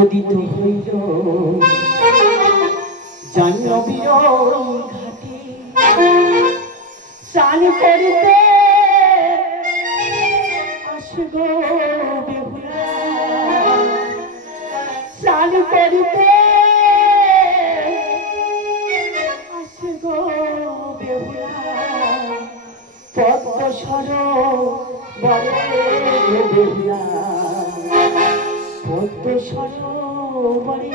উদিত হইল জাহ্নবীর ঘাটে স্নান করিতে আসে গো বেহুলা স্নান করিতে আসে গো বেহুলা পদ্ম সরোবরে বেহুলা পদ্ম সরোবরে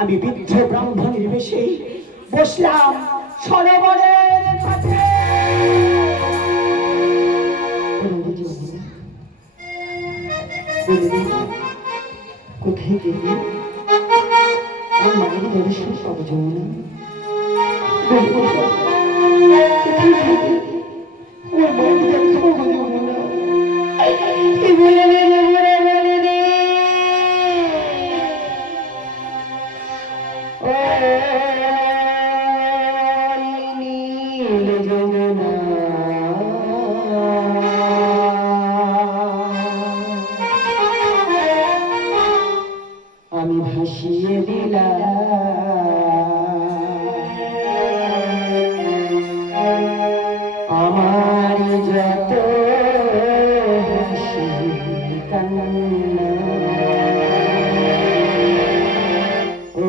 আমি বৃদ্ধ ব্রাহ্মণের বেশে বসলাম সরোবরের কাছে। কোথায় গেলি আমার মায়ের দর্শন পাবো যমুনা আমি ভাসিয়ে দিলাম আমার যত হাসি কান্না ও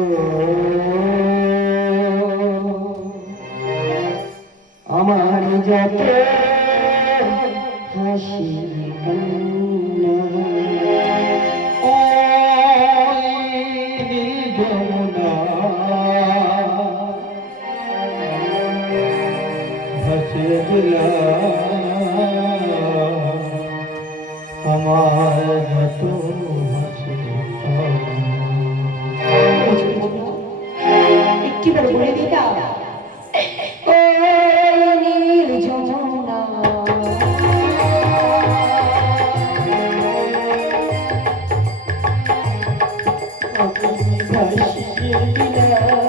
আমার যত হাসি কান্না আমার যত একটি বলে দিতা ও নীল যমুনা ভাসিয়ে দিলাম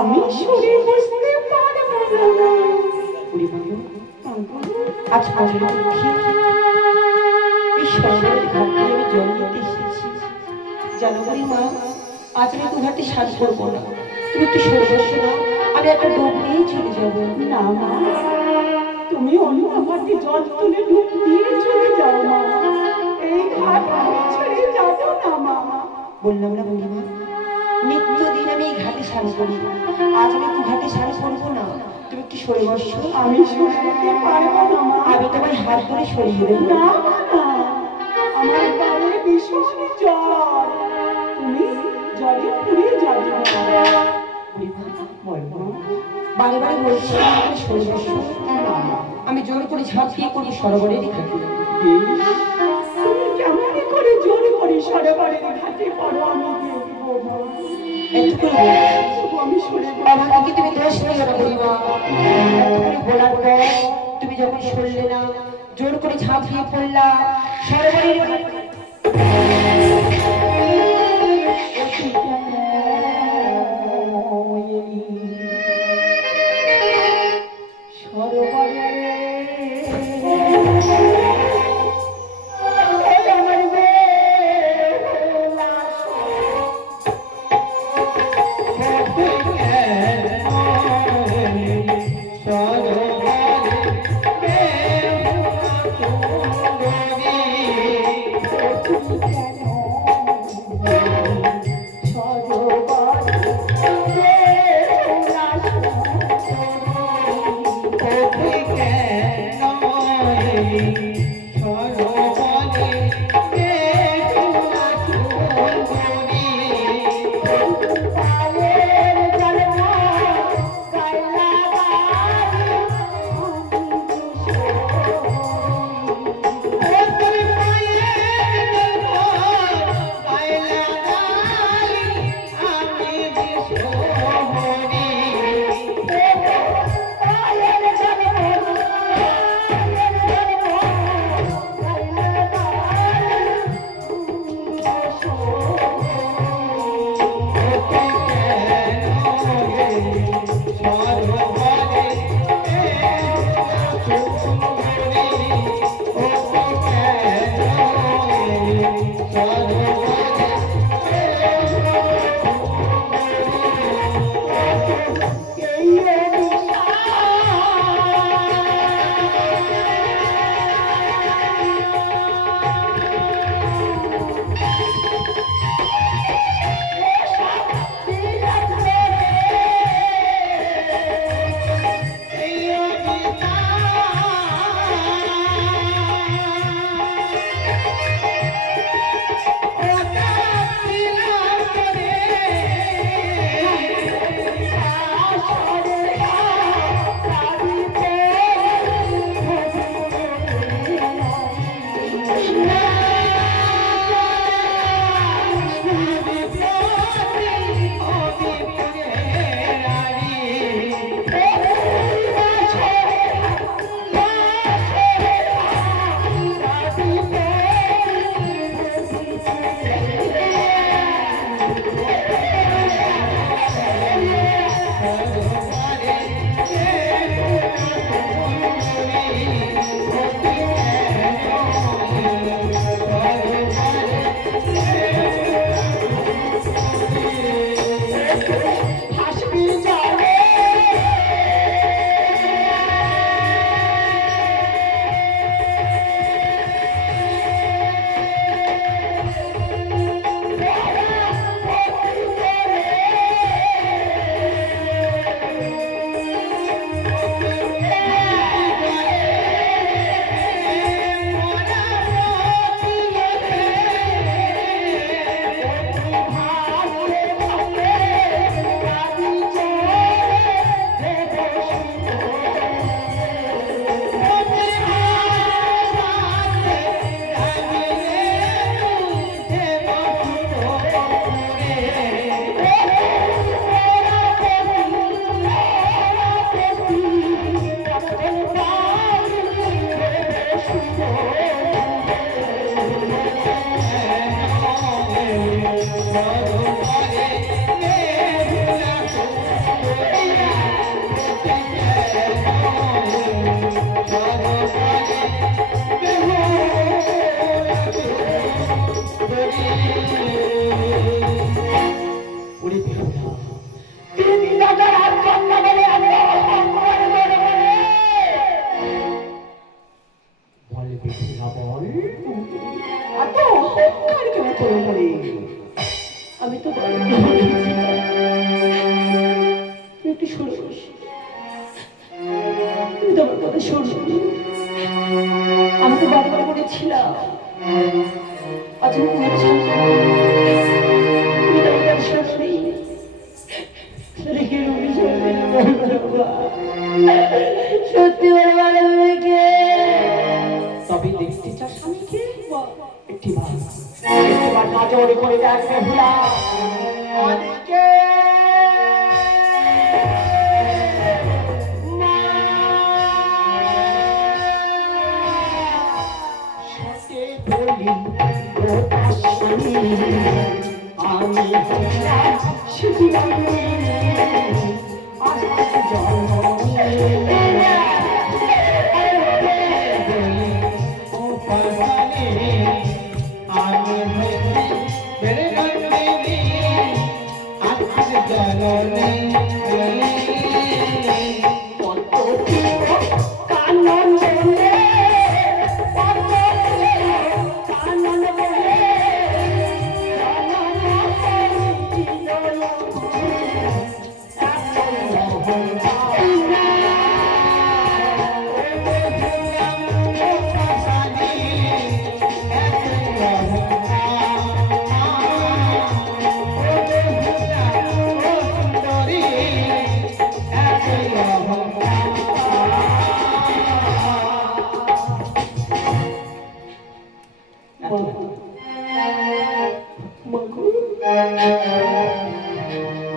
আমি সরে বসতে পারবো না। আজ এই সরোবরের ঘাটে আমি জল দিতে এসেছি। জানো বুড়িমা, আজ আমি দুঘাটে শ্বাস করবো না। তুমি একটু সরে বসো না, আমি একটা ডুব নিয়ে চলে যাবো। না মা, তুমি অন্য ঘাটে জল তুলে ডুব দিয়ে চলে যাও মা। এই ঘাট আমি ছেড়ে যাবো না মা। বললাম না বুড়িমা, নিত্যদিন আমি এই ঘাটে স্নান করি। আজ আমি দু ঘাটে স্নান করবো না। তুমি একটু সরে বসো। আমি সরতে পারবো না মা। আমি তোমার হাত ধরে সরিয়ে দেবো। না না, আমার গায়ে ভীষণ জ্বর। তুমি জলে পুড়ে যাবে। বারে বারে বলছি সরে বসো। আমি জোর করে ঝাঁপ দিয়ে করবো সরোবরের ঘাটে। তুমি কেমন করে জোর করে সরোবরের ঘাটে পড়ো আমি দেখবো। একটু করে আমি সরে আমাকে তুমি দোষ দিও না বুড়িমা। বলার পর তুমি যখন সরলে না, জোর করে ঝাঁপ দিয়ে পড়লা সরোবরের এত অহংকার কেন তোর মনে? আমি তো একটু শুনে তুমি তো আমার কথা শুনবি। আমি তো বারবার বলেছিলাম আজ তুমি তো আমার শুনবি। সত্যি তবে দেখতে চাস স্বামীকে? একটিবার নজর করে দেখবে ভুলা অনেকে আমি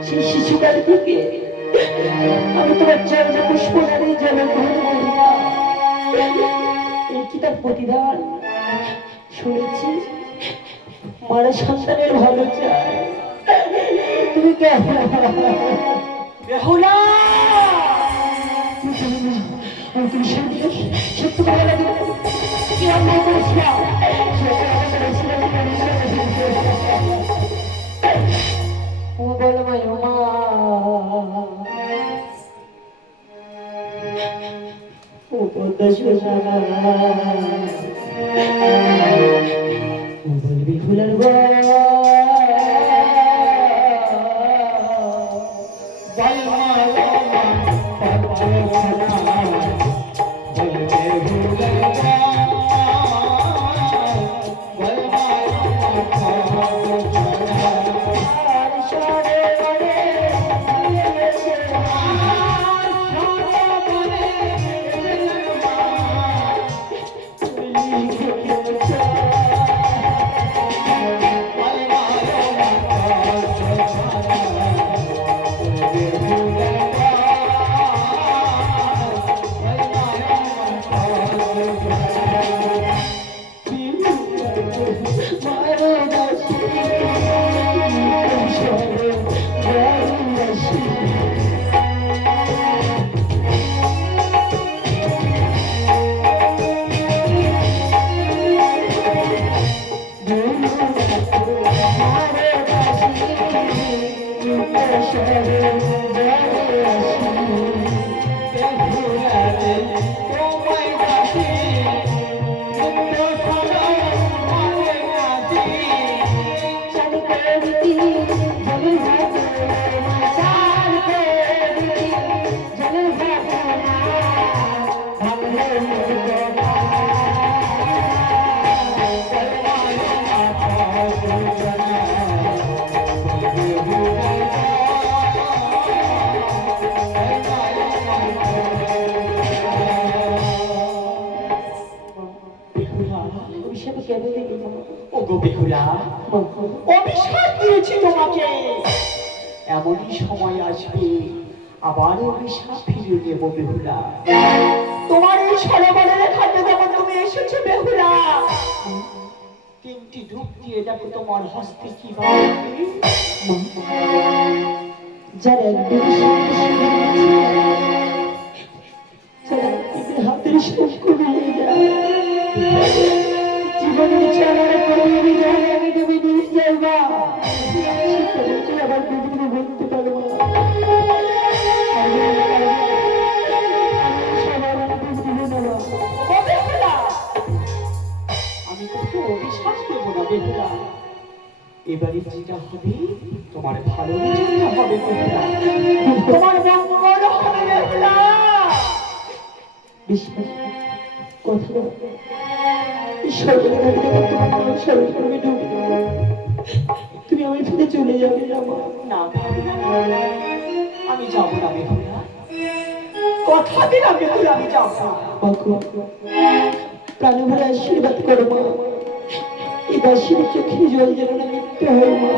সেই শিশুকাল থেকে আমি তোমার চরণে পুষ্প দাঁড়িয়ে যেন এই কি তার প্রতিদান? শুনেছি মারা সন্তানের ভালো চায়, তুমি কেমন বেহুলা? তুমি সত্য কথা লাগে কি অন্যায় করেছিলাম? ও বলো ভাই মা, ও পদ্মা সোনা বলবি ফুলের অভিশাপ দিয়েছি তোমাকে, এমনই সময় আসবে আবার অভিশাপ ফিরিয়ে দেবো বেহুলা। তোমার এই সরবরের খাদ্য যখন তুমি এসেছো বেহুলা, তিনটি ডুব দিয়ে দেখো তোমার হস্তে কি যারা হাতের শঙ্কু নিয়ে যায় জীবনের চালার করে আগে তুমি নিয়ে যাইবা, আবার পৃথিবীতে বলতে পারবো না। অভিশাপ দেবো না বেহুলা। এবারে যেটা হবে তোমার ভালো জন্য হবে বেহুলা, তোমার মঙ্গল হবে বেহুলা। বিশ্বাস কথা সর্বদা তোমার স্মরণ করবে ডুবে তুমি আমার ফিরে চলে যাবে না মা। না বেহুলা, আমি যাবো না বেহুলা, কথা দিলাম বেহুলা আমি যাবো না। প্রাণ ভরে আশীর্বাদ করো মা, এই দাসীর চোখে জল যেন না মিথ্যে হয় মা,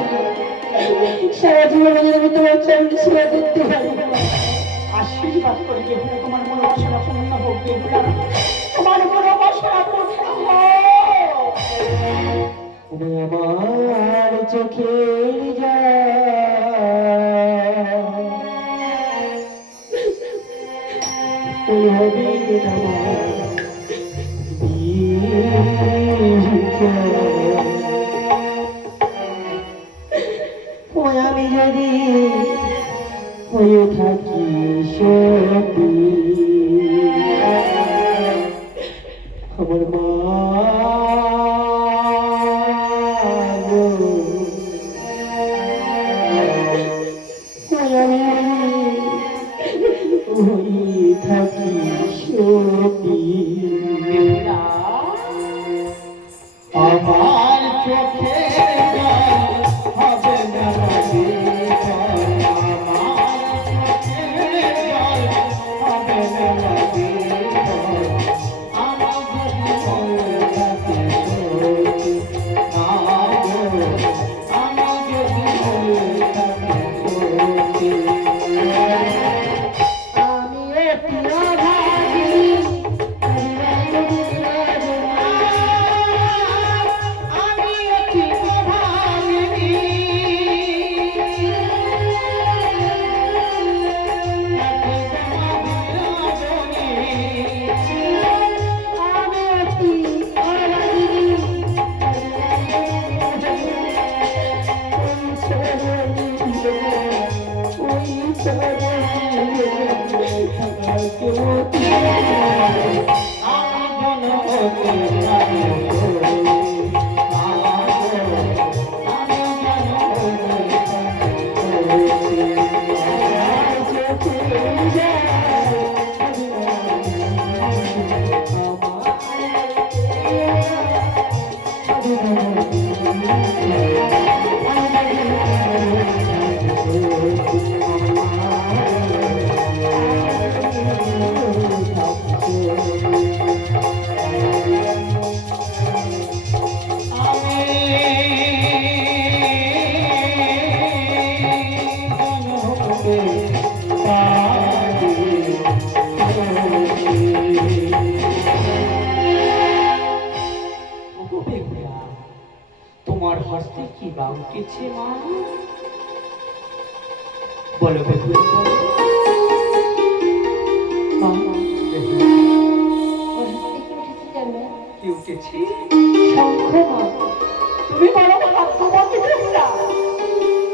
সারা জীবন যেন আমি তোমার চরণে সেবা করতে পারি। আশীর্বাদ করে বেহুলা, তোমার মনোবাসনা পূর্ণ হোক বেহুলা, তোমার মনোবাসনা পূর্ণ হোক। তুমি আমার চোখের জল ওই হবে ওই আমি যদি হয়ে থাকি সত্যি আমার মা গো, ওই আমি হয়ে থাকি সত্যি বেহুলা, আমার চোখে হবে না রে, আমার চোখে হবে না রে, আমার যদি মনে থাকে সত্যি, আমার যদি মনে থাকে সত্যি। আমি প্রিয় ভাবি আমি অতি অভাগিনী, আমি অতি অভাগিনী তোমার হস্তে কি বা উঠেছে মা? বলো বেহুলা, মা বেহুলা, কি উঠেছে? শঙ্খ মা, তুমি বলো বাবা, তোমাকে বেহুলা,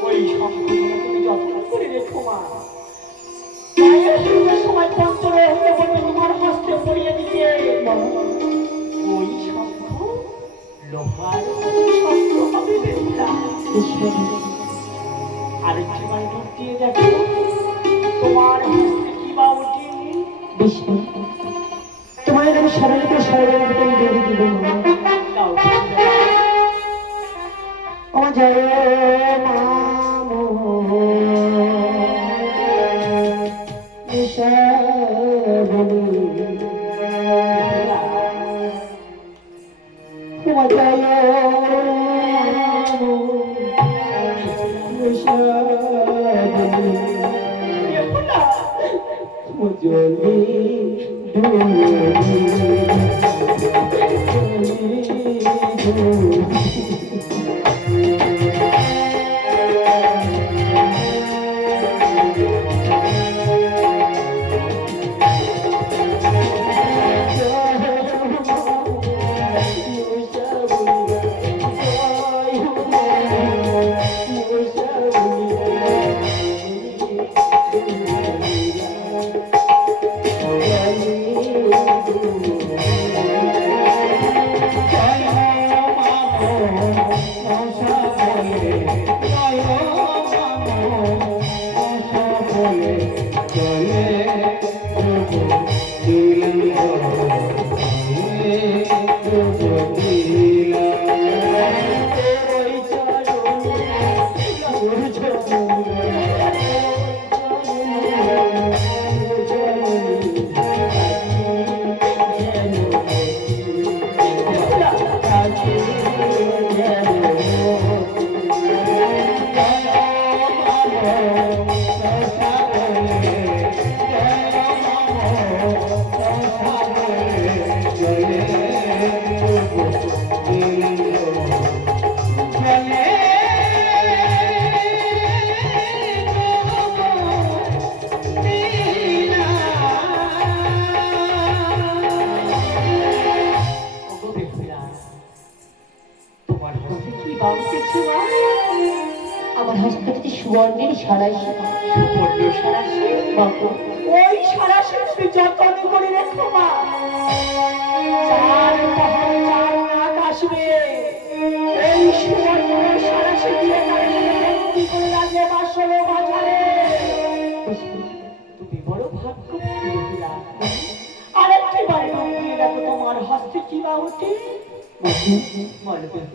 ওই শঙ্খগুলো তুমি যত্ন করে রেখো মা। মায়ের সুখের সময় পঞ্চরে হতে বলবে তোমার হস্তে পড়িয়ে দিতে। ওই শঙ্খ লোহার শঙ্খ হবে বেহুলা। আরেকটিবার ডুব দিয়ে দেখো তোমার হস্তে কি বা উঠে। বিষ্ণু তোমার আমি সরলতা সরলতা আমি দৌড়ে দিব মা। দাও ও জয় মামো নিশাবলি ও জয় মামো নিশাবলি বেহুলা, ও জলি ডুলি জয় মা বাম কিছু মা আমার হস্তটিতে সুবর্ণের সারাশি সুবর্ণ সারাশি বাবু। ওই সারাশি তুমি যত্ন করে রেখো মা চার পাহাড় চার নাক আসবে এই সুবর্ণ সারাশি দিয়ে কি করে রাজে বাসলো বাজারে তুমি বড় ভাগ্য পেয়েছিলা আরেকটি বার ডুবিয়ে দেখো তোমার হস্তে কি বা ওঠে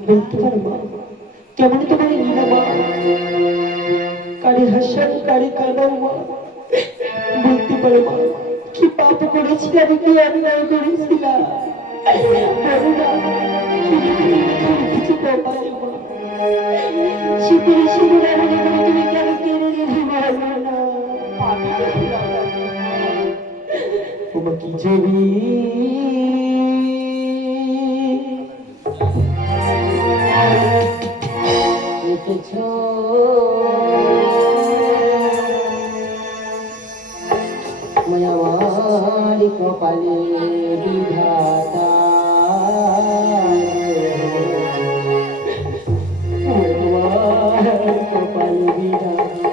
বলতে পারো মা কেমন তোমার লীলা মা কারে হাসান কারে কাঁদাও মা বলতে পারো মা কি পাপ করেছিলাম কি অন্যায় করেছিলাম বলো না কিছু কপালে মা শীতের শিমুলা মনে করে তুমি কেন কেড়ে নিলে বলো না তোমা কি ছবি এঁকেছো আমার কপালে বিধাতা কপালে বিধাতা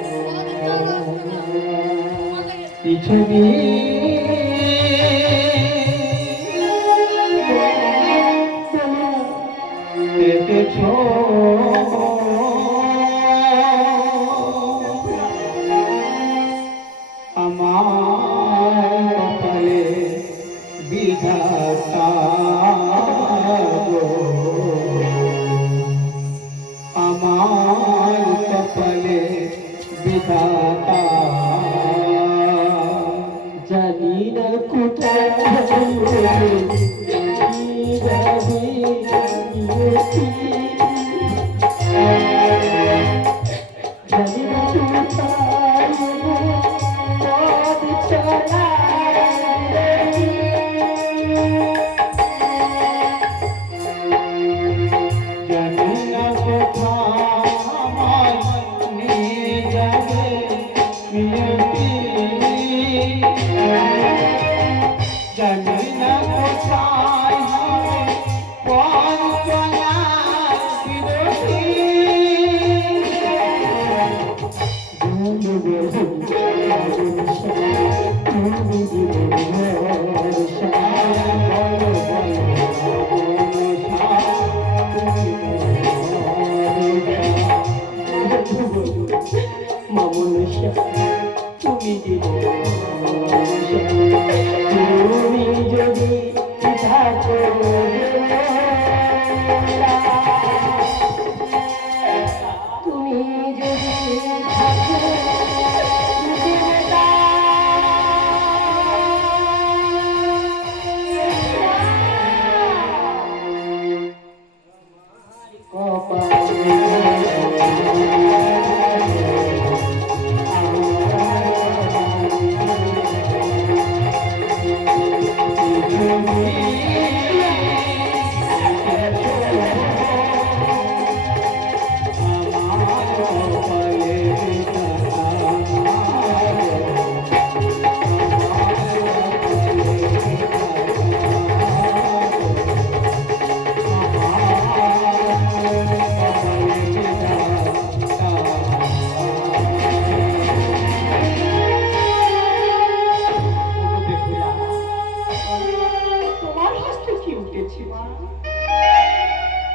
ছবি এঁকেছো আমার কপালে বিধাতা গো আমার কপালে বিধাতা জানি না কোথায় জানি না তুমি যদি তুমি যদি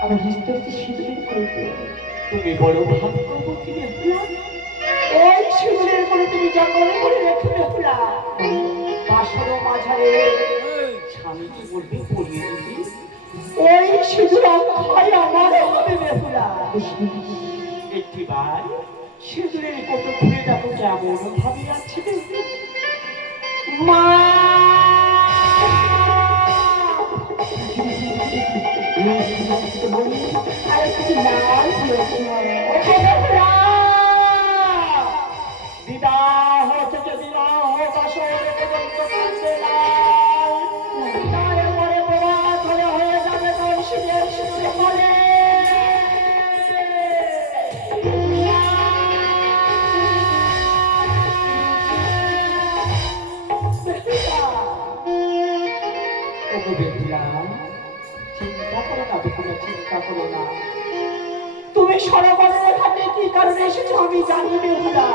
আমার হস্তটি সিঁদুরের করবে তুমি বড় ভাগ্যবতী বেহুলা ওই সিঁদুরের করে তুমি জঙ্গলে করে রেখে বেহুলা বাসর মাঝারে স্বামী কি বলবে পড়িয়ে দিবি ওই সিঁদুর অক্ষয় আমার হবে বেহুলা একটি বার সিঁদুরের কত ঘুরে দেখো কেমন ভাবে যাচ্ছে মা বিবাহ থেকে বিবাহ বাসর পর্যন্ত কাঁদবে না তারপরে প্রবাদ হলে হয়ে যাবে বংশীদের শুনে বলে চিন্তা করো না বেকুলা চিন্তা করো না তুমি সরোবরের ঘাটে কি কারণে এসেছো আমি জানি বেহুলা।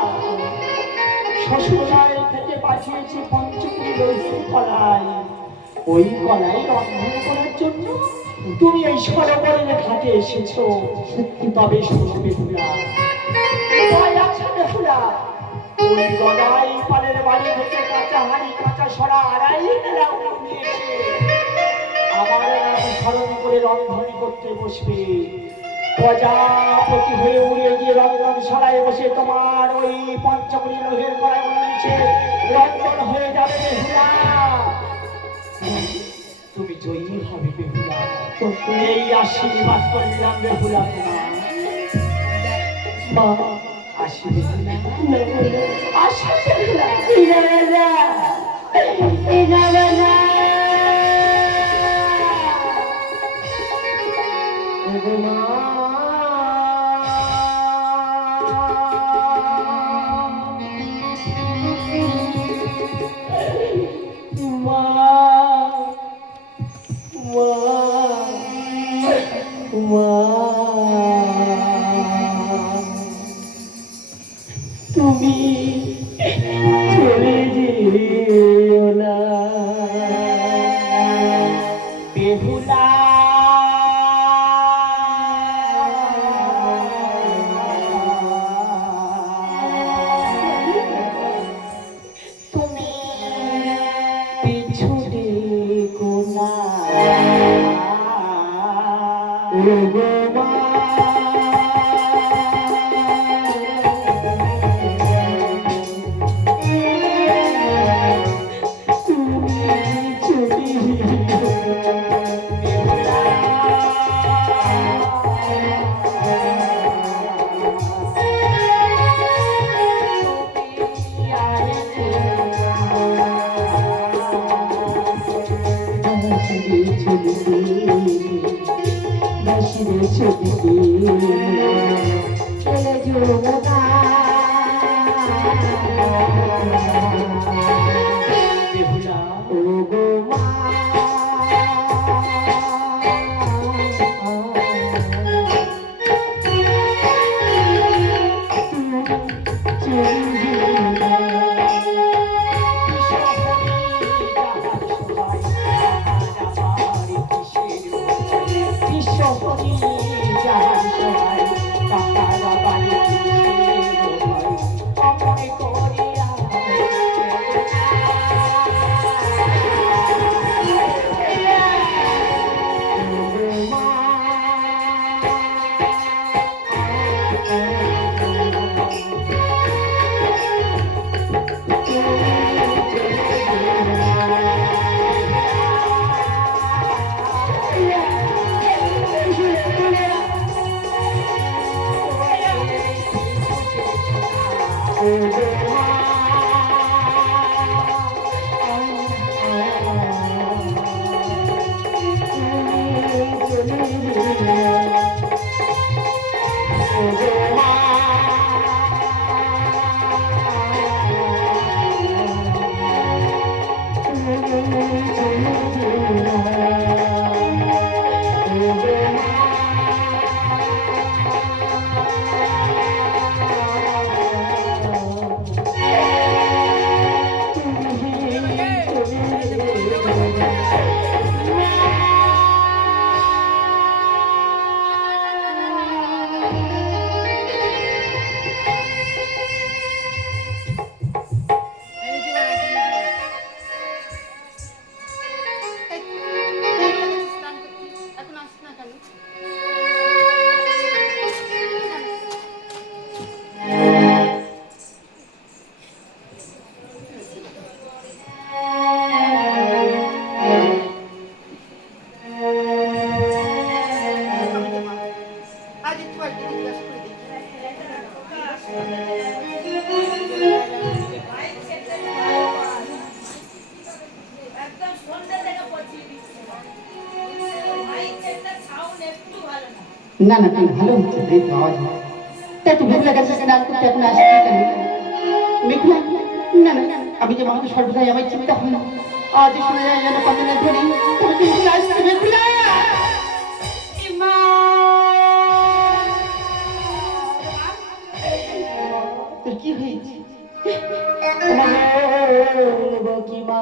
শ্বশুরালয় থেকে পাঠিয়েছি পঞ্চমী লৌহির কলাই, ওই কলাই রন্ধন করার জন্য তুমি এই সরোবরের ঘাটে এসেছো। সত্যি তবে শোনো বেহুলা, উপায় আছে বেহুলা। ওই গদাই পালের বাড়ি থেকে কাঁচা হাড়ি কাঁচা সরা আড়াই বেলা নিয়ে এসে আমার নাম স্মরণ করে রন্ধন করতে বসবে। প্রজাপতি হয়ে উড়ে গিয়ে রন্ধনশালায় বসে তোমার ওই পঞ্চমী লোহের কড়াই নিচে রন্ধন হয়ে যাবে বেহুলা। তুমি জয়ী হবে বেহুলা, এই আশীর্বাদ করলাম বেহুলা তোমার। মা আসি বেহুলা, আসি বেহুলা। তুমি চলে যেও না বেহুলা। তুমি পিছনে কোনা চলে যেও না বেহুলা। ও গো মা না না তুই ভালো হচ্ছে তাই তো আওয়াজ তাই তো ভেবে গেছে স্নান করতে এখন আসছি কেন মেঘলা না না আমি যে মাকে সর্বদাই আমার চিন্তা হয় আজ শোনা যায় যেন কতদিন ধরে তুমি কিন্তু আসছে মেঘলা বলবো কি মা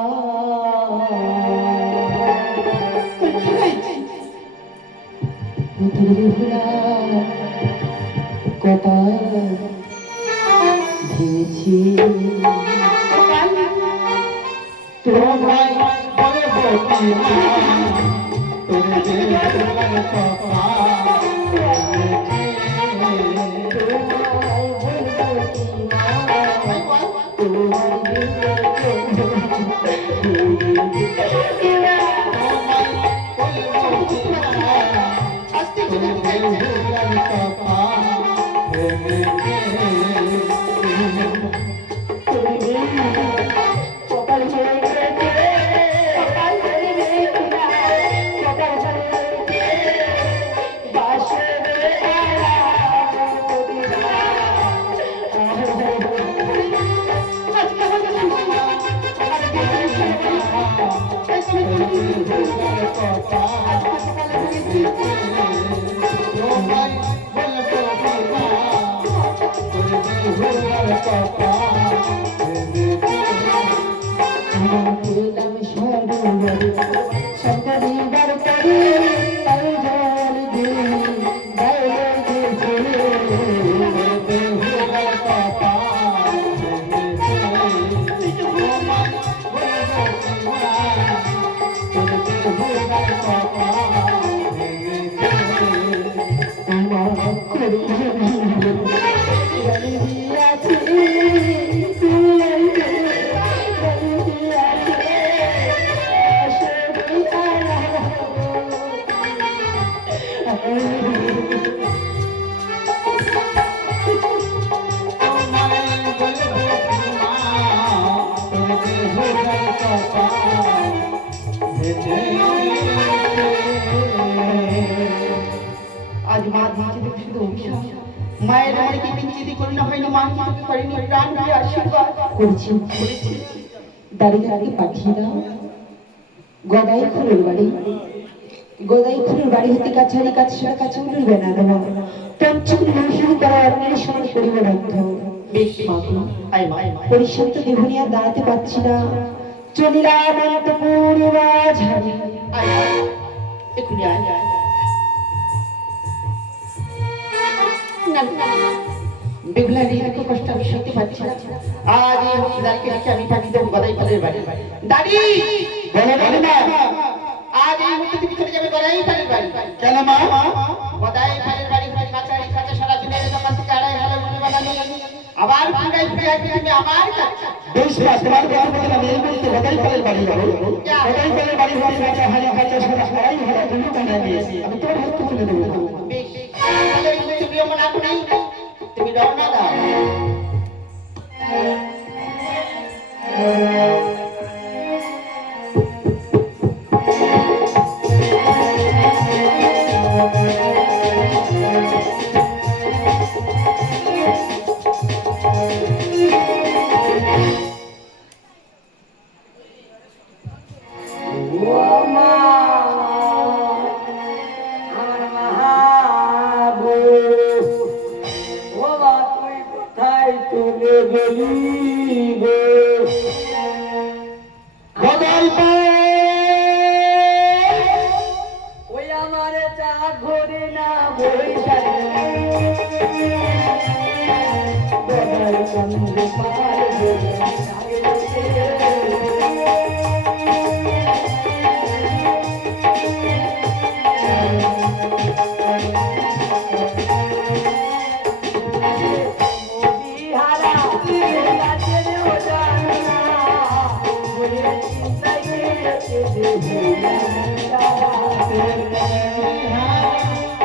তোর কি হয়েছে? পুতুল বেহুলা কপাল ভেঙেছি তোমায় বলবো কি মা, তোর বেহুলার কপাল আজ মা দিয়েছে দেখে শুধু অভিশাপ। মায়ের আমার কি বিচ্ছেদি করোনা হয়নি, মা কিছু করেনি, প্রাণ দিয়ে আশীর্বাদ করেছি দাঁড়িয়ে দাঁড়িয়ে পাঠিয়ে দাও গদাই খুলের বাড়ি গদাই খুলের বাড়ি হতে কাছারি কাছে কাছে উঠুর বেনা দেওয়া পঞ্চম মহিলা তারা অন্যের সঙ্গে করিব বাধ্য বেশ মা, আয় মা, আয় মা। পরিশান্ত দেহ নিয়ে আর দাঁড়াতে পারছি না চলিলাম অনন্তপুর মাঝারে আয় আয়, এক্ষুনি আয় আয়। না, না, না। বেহুলা নিয়ে এত কষ্ট আমি সত্যি পাচ্ছি না। আজ এই দাঁড়িয়ে রেখে আমি পাঠিয়ে দেবো গদাই পালের বাড়ি। দাঁড়ি বলো না, আজ এই মুহূর্তে তুমি চলে যাবে গদাই পালের বাড়ি। কেন মা? গদাই পালের বাড়ি কাছারি কাছে সারা দিনের দোকান থেকে আড়াই হাজার মনে বানানো, আবার ফিরে ফিরে আসবে তুমি আমার কাছে। বেশ না, তোমার কথা বলে আমি এই মুহূর্তে গদাই পালের বাড়ি যাবো। গদাই পালের বাড়ি হয়ে গেছে, হাড়ি কাছে সারা সবাই হাড়ি তুমি বানায় দিয়েছি। আমি তোমার হাত তুলে দেবো। বেশ, তাহলে এই মুহূর্তে বিলম্ব না করেই তুমি রওনা দাও। গদাই পাল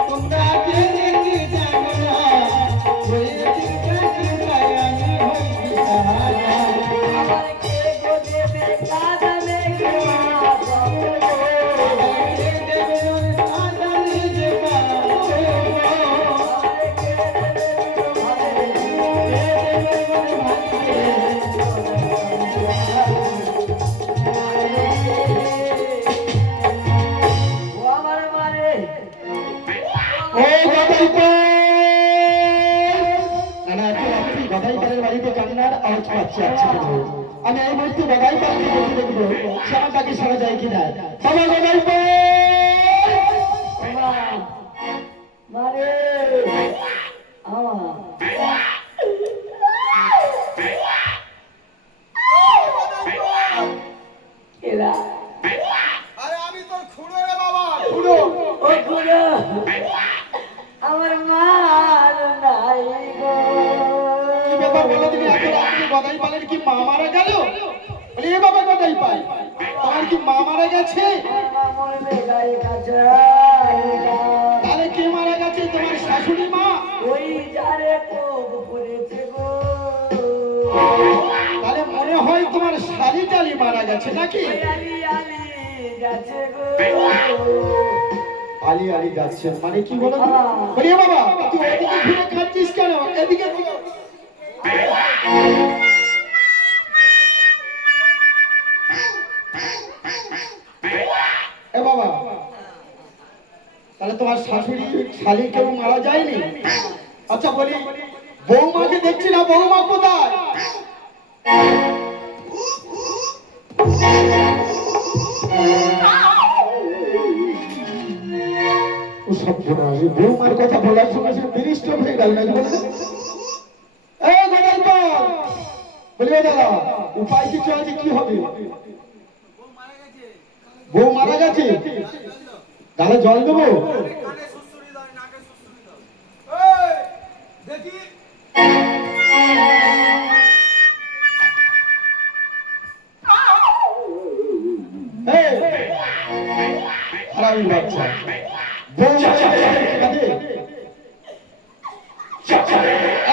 তোমরা কে দেখে জানো না, হয়েছে কাছে আমি হই বিধাতা। কে দেবে ওর সাজানে যে পাবো, কে দেবে ওর ভাগ্যে। ও গদাই পাল! না, না, এখন আমি গদাই পালের বাড়িতে কান্নার আওয়াজ পাচ্ছি। আচ্ছা, আমি এই মুহূর্তে গদাই পালকে বসে দেখবো সে আমার ডাকে সারা যায় কিনা। বাবা গদাই পাল, মারে এরা আরে আমি তোর খুড়ো রে বাবা, খুড়ো। ও খুড়ো আমার মা আর নাই গো। কি ব্যাপার বলো তুমি, এত রাত্রে গদাই পালের কি মা মারা গেল? বলি এ বাবা গদাই পাল, তোমার কি মা মারা গেছে? তাহলে কে মারা গেছে? তোমার শাশুড়ি মা? ওই যারে কোপ পড়েছে গো। তাহলে মনে হয় তোমার শালি টালি মারা গেছে নাকি? ওই আলি আলি যাচ্ছে গো। আলি আলি যাচ্ছে মানে কি বলো? বলি এ বাবা তুই ওদিকে ঘুরে খাচ্ছিস কেন? এদিকে ঘুরে। এ বাবা, তাহলে তোমার শাশুড়ি শালি কেউ মারা যায়নি? আচ্ছা বলি বৌমাকে দেখছি না, বৌমা কোথায়? ও সব বৌমার কথা বলার সঙ্গে সঙ্গে বিরিষ্ট হয়ে গেল নাকি? এই গদাই পাল, বলি ও দাদা উপায় কিছু আছে, কি হবে? বউ মারা গেছে, তাহলে জল দেবো? হারামি বাচ্চা, বউ মারা গেছে কাঁদে।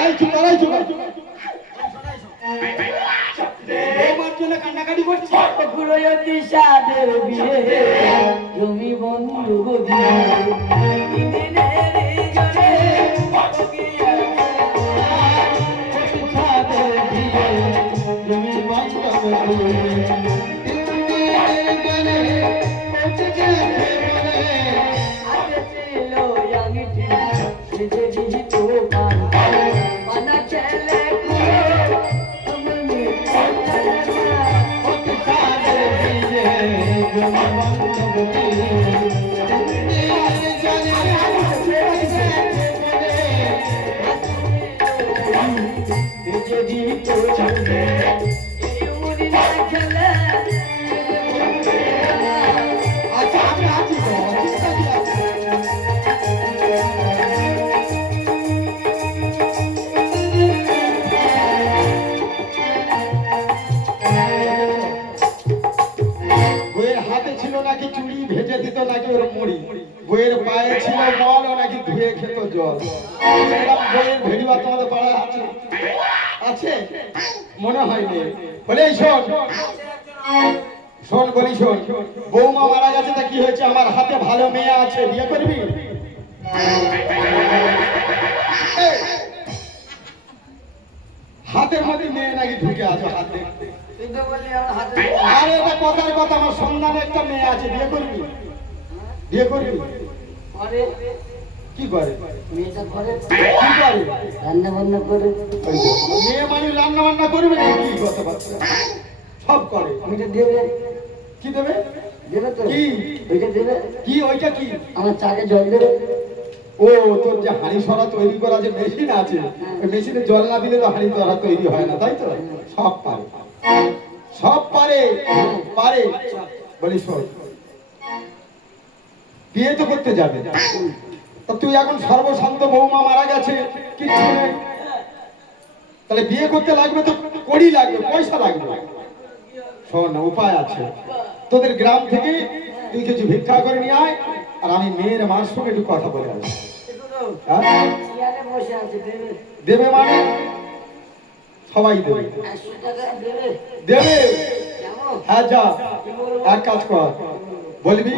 এই চুপ কর, এই চুপ কর। বৌমার জন্য কান্নাকাটি করছি। পুরোয়তি সাদের বিয়ে জমি বন্ধু দিয়ে দিনের জনে সাদের বিয়ে জমি বান্ধব আগে ছিল আংটি সেজে দিত পানা ছেলে আচ্ছা আমি আছি তো, চিন্তা কি আছে? বইয়ের হাতে ছিল নাকি চুড়ি ভেজে দিত নাকি ওর মুড়ি, বইয়ের পায়ে ছিল মল ও নাকি ধুয়ে খেত জল। এরকম বইয়ের ভেড়িবা তোমাদের পাড়ায় আছে? আছে মনে হয়নি। বলে এই শোন শোন, বলি শোন, বৌমা মারা গেছে তা কি হয়েছে? আমার হাতে ভালো মেয়ে আছে, বিয়ে করবি? এই, হাতের মধ্যে মেয়ে নাকি ঢুকে আছে হাতে। আরে এটা কথার কথা, আমার সন্ধানে একটা মেয়ে আছে, বিয়ে করবি? বিয়ে করবি? কি করে? মেয়েটা করে কি করে? রান্না বান্না করে মেয়ে মানে রান্না বান্না করবে না? কি কথাবার্তা সব করে। ওইটা দেবে কি দেবে? দেবে তো কি? ওইটা দেবে কি ওইটা কি? আমার চাকে জল দেবে ও তোর যে হাঁড়ি সরা তৈরি করা যে মেশিন আছে, ওই মেশিনে জল না দিলে তো হাঁড়ি সরা তৈরি হয় না, তাই তো? সব পারে, সব পারে, পারে। বলি শোন, বিয়ে তো করতে যাবে, তা তুই এখন সর্বশান্ত, বৌমা মারা গেছে, কিচ্ছু নেই, তাহলে বিয়ে করতে লাগবে তো কড়ি লাগবে, পয়সা লাগবে। শোন উপায় আছে, তোদের গ্রাম থেকে তুই কিছু ভিক্ষা করে নিয়ে আয়, আর আমি মেয়ের মার সঙ্গে একটু কথা বলে আসি। হ্যাঁ? চেয়ারে বসে আছে দেবে দেবে মানে সবাই দেবে, 100 টাকা দেবে দেবে। কেমন হ্যাঁ যা, এক কাজ কর, বলবি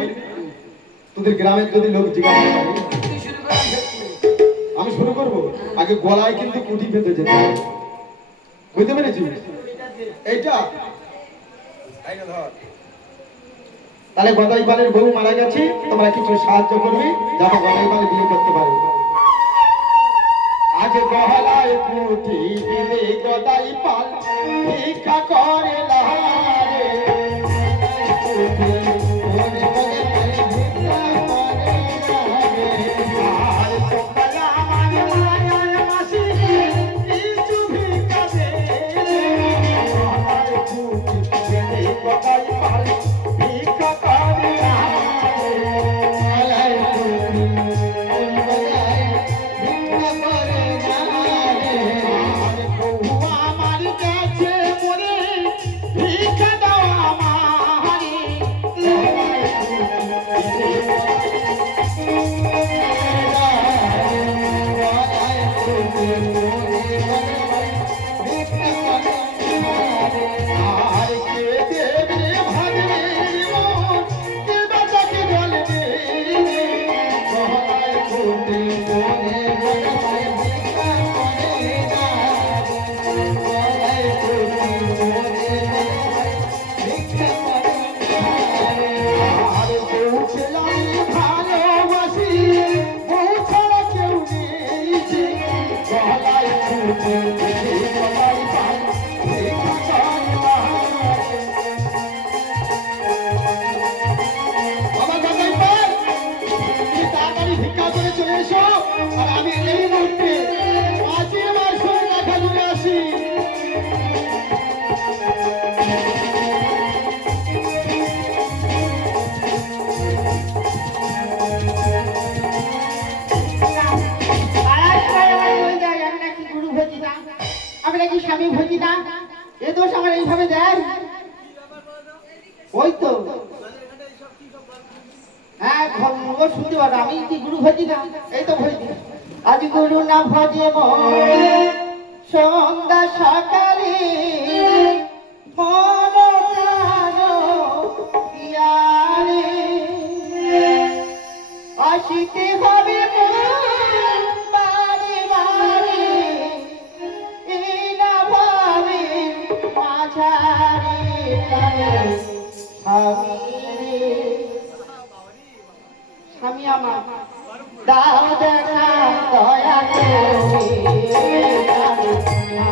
তোদের গ্রামের যদি লোক জিজ্ঞাসা করে, তুই শুরু কর আমি শুরু করবো। আগে গলায় কিন্তু কুটি বেঁধে যেতে হবে, বুঝতে পেরেছিস? এইটা তাহলে গদাইপালের বউ মারা গেছে, তোমরা কিছু সাহায্য করবি যাতে গদাইপাল বিয়ে করতে পারে। আজ গহলায় পুঁথি দিলে গদাই পাল ভিক্ষা করে লারে পুঁথি মনে মনে ভিক্ষা করে লারে আর তোমরা আমার মায়ার মাসি কিছু ভিক্ষা দে গহলায় পুঁথি দিলে গদাই পাল ভিক্ষা করে লারে আমি নাকি স্বামী ভজি না, এ দোষ আমার এইভাবে দেয়। ওই তো হ্যাঁ ও শুনতে পারো, আমি কি গুরু ভজি না? এই তো ভজি। আজ গুরু না ভজে সন্ধ্যা সকালে আসিতে হবে বারে বারে এই না ভাবে মাঝারে স্বামী আমার দাও দেখা দয়া করে দাও দেখা দয়া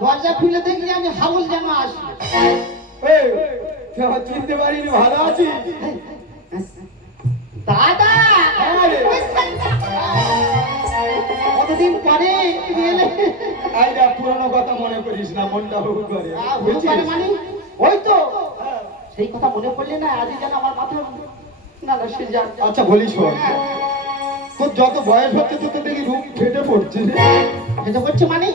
দরজা খুলে দেখলি আমি হাবুল যেন আসি। চিনতে পারিনি, ভালো আছি দাদা? কতদিন পরে পুরনো কথা মনে করিস না, মনটা হুক করে। মানে ওই তো সেই কথা মনে পড়লে না আজ যেন আমার মাথা না না সে যা। আচ্ছা বলিস, তোর যত বয়স হচ্ছে তোকে দেখি রূপ ফেটে পড়ছে। ফেটে পড়ছে মানে?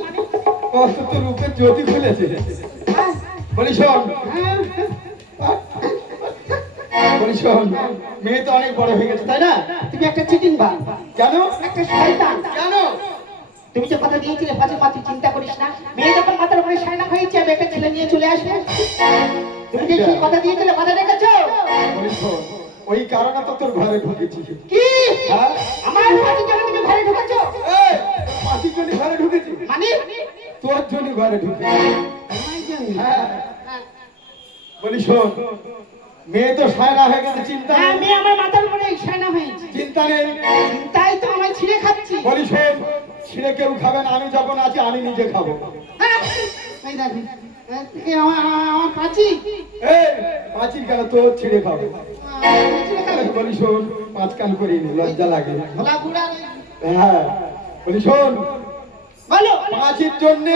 ও তো রূপের জ্যোতি খুলেছে। বলি শোন, বলি শোন, মেয়ে তো অনেক বড় হয়ে গেছে, তাই না? তুমি একটা চিটিং বা। কেন? একটা শয়তান। কেন? তুমি যে কথা দিয়েছিলে পাঁচের মা তুই চিন্তা করিস না, মেয়ে যখন মাথার উপরে সায়না হয়েছে আমি একটা ছেলে নিয়ে চলে আসবে। তুমি যে কি কথা দিয়েছিলে কথা রেখেছো? বলি শোন, ওই কারণে তো তোর ঘরে ঢুকেছি। কি হ্যাঁ? আমার পাঁচের জন্য তুমি ঘরে ঢুকেছো? এই, মাটির জন্য ঘরে ঢুকেছি, মানে তোর জন্য ঘরে ঢুকেছি। আমার জন্য? হ্যাঁ। বলি শোন, মেয়ে তো সায়না হয়ে গেছে, চিন্তা হ্যাঁ, নেই। মেয়ে আমার মাথার উপরে সায়না হয়েছে, চিন্তা নেই। তাই তো আমায় ছিঁড়ে খাচ্ছি। বলি শোন, ছিঁড়ে কেউ খাবে না, আমি যখন আছি আমি নিজে খাবো। হ্যাঁ, এই দেখো, এ আমার পাঁচি এই পাঁচির কেন, তোর ছিঁড়ে খাবো। ছিঁড়ে খাবে। বলি শোন, পাঁচ কান করিনি, লজ্জা লাগে। ভোলা বুড়া হ্যাঁ, বলি শোন, বলো। পাঁচির জন্য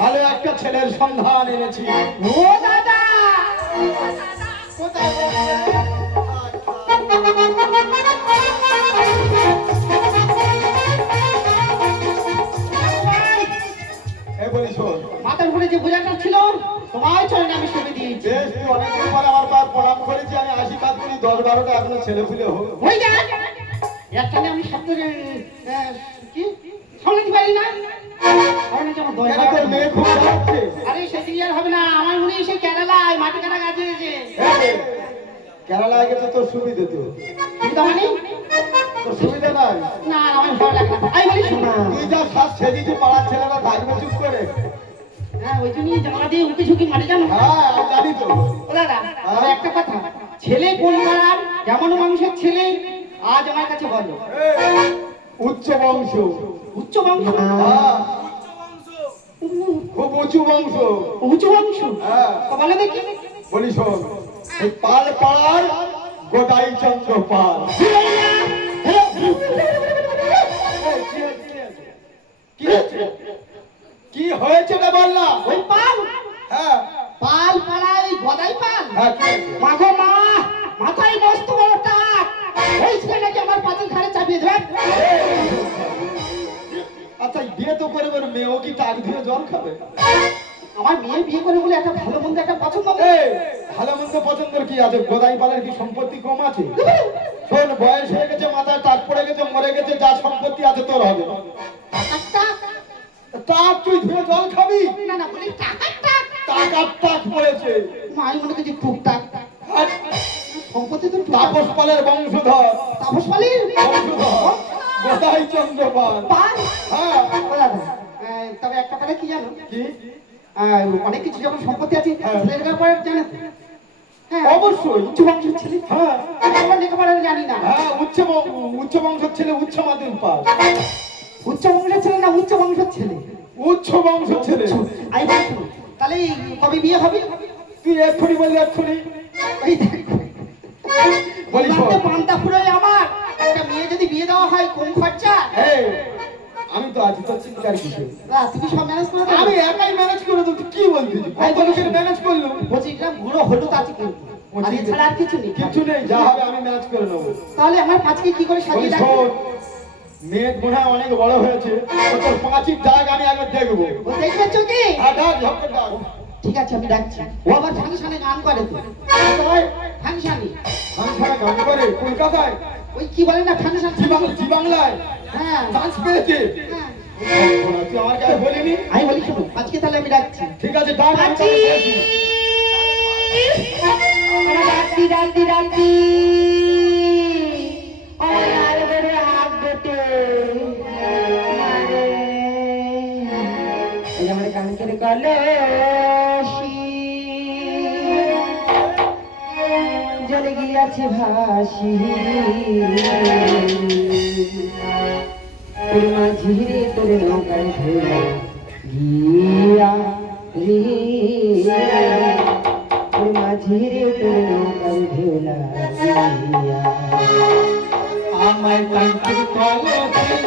ভালো একটা ছেলের সন্ধান এনেছি। ও দাদা কোথায় বলছে? এই বলি শোন, মাথার উপরে যে বোঝাটা ছিল তোমার চলে আমি শুনে দিয়েছি। বেশ তুই অনেকদিন পরে আমার পায়ে প্রণাম করেছি, আমি আশীর্বাদ করি 10-12টা এখনো ছেলে পুলে হোক। হয়ে যায় একখানে আমি শব্দ কি সামলাতে পারি না। কারণ যেমন দশ কেন তোর মেয়ে খুব চালাচ্ছে? আরে সেদিন আর হবে না, আমার মনে হয় সেই কেরালায় মাটি কাটা গাছে যে এই, কেরালায় গেছে তোর সুবিধে তো, সুবিধা মানে তোর সুবিধা নাই। না আমার ভালো লাগে না। আমি বলি শোনা, তুই যা শ্বাস ছেড়েছি, পাড়ার ছেলেরা থাকবে চুপ করে। হ্যাঁ ওই জন্যই জামা দিয়ে উঠে ঝুঁকি মারি জানো। হ্যাঁ, আমি জানি তো। ও দাদা আর একটা কথা, ছেলে কোন পাড়ার যেমন মানুষের ছেলে আজ আমার কাছে বলো। এই, উচ্চ বংশ। উচ্চ বংশ? হ্যাঁ, খুব উঁচু বংশ। উচ্চ বংশ? হ্যাঁ, তো বলো দেখি। বলি শোন, এই পাল পাড়ার গোটাই চন্দ্র পাল। এই, কি হয়েছে? কি হয়েছে না বললাম? ওই পাল হ্যাঁ, পাল পাড়ায় গদাই পাল। হ্যাঁ, কি হয়েছে? মাগো মা, মাথায় মস্ত বড় টাক, ওই ছেলেটাকে আমার পাতের ঘাড়ে চাপিয়ে দেবেন। আচ্ছা, বিয়ে তো করে বলে মেয়েও কি টাক ধুয়ে জল খাবে? আমার মেয়ে বিয়ে করে বলে একটা ভালো মন্দ একটা পছন্দ হবে। এই, ভালো মন্দ পছন্দের কি আছে? গোদাই পালের কি সম্পত্তি কম আছে? শোন, বয়স হয়ে গেছে, মাথায় টাক পড়ে গেছে, মরে গেছে, যা সম্পত্তি আছে তোর হবে। টাকার টাক? টাক তুই ধুয়ে জল খাবি? না না বলি টাকার টাক। টাকার টাক পড়েছে। মা আমি মনে করছি টুকটাক আর সম্পত্তি তো তাপস পালের বংশধর, তাপস পালির বংশধর গোদাই চন্দ্র পাল। পাল। হ্যাঁ, ও দাদা, তবে একটা কথা কি জানো, কি? অনেক কিছু যখন সম্পত্তি আছে হ্যাঁ। ছেলের ব্যাপারে জানো তো? হ্যাঁ অবশ্যই। উচ্চ বংশের ছেলে। হ্যাঁ, আমার লেখাপড়া জানি না। হ্যাঁ, উচ্চ বংশের ছেলে, উচ্চ মাধ্যমিক পাল। উচ্চ বংশের ছেলে না উচ্চ বংশের ছেলে? উচ্চ বংশের ছেলে। আমি বলছি তাহলে কবে বিয়ে হবে? তুই এক্ষুনি বললি, এক্ষুনি। ওই দেখো বলি শোন। পান্তা ফুরোয় আমার একটা মেয়ে যদি বিয়ে দেওয়া হয় কম খরচা। এই, আমি তো আছি, তোর চিন্তার কিছু। তুমি সব ম্যানেজ করে দাও। আমি একাই ম্যানেজ করে দেবো। তুই কি বলছিস? কত লোকের ম্যানেজ করলো? 25 গ্রাম গুঁড়ো হলুদ আছে কিন্তু, আর এছাড়া আর কিছু নেই। কিছু নেই, যা হবে আমি ম্যানেজ করে নেবো। তাহলে আমার পাঁচকে কি করে বলি সাজিয়ে রাখবো? শোন, মেয়ের মনে হয় অনেক বড় হয়েছে, ও তোর পাঁচির ডাক আমি আগে দেখবো। ও দেখবে চোখে? আর ডাক, ঝপকে ডাক। ঠিক আছে আমি ডাকছি। ও আবার ফাংশনে গান করে তো। কোথায়? ফাংশনে সংসারে গান করে কলকাতায়, ওই কি বলে না ফাংশন। জি বাংলায় হ্যাঁ চান্স পেয়েছে। হ্যাঁ। তুই আমার কাছে বলিনি? আমি বলি শোনো আজকে তাহলে আমি ডাকছি। ঠিক আছে, ডাক, আমি পাঁচি! তোকে পেয়েছি। আমার ডাকছি ডাকছি ডাকছি আমার আর বেড়ে হাত বেটে মারে এই আমার কানকের কলসি জলে গিয়াছে ভাসি তোর মাঝি রে তোর নৌকায় ধরে গিয়া রে তোর মাঝি রে তোর নৌকায় ধরে গিয়া আমার কান্তির কলসি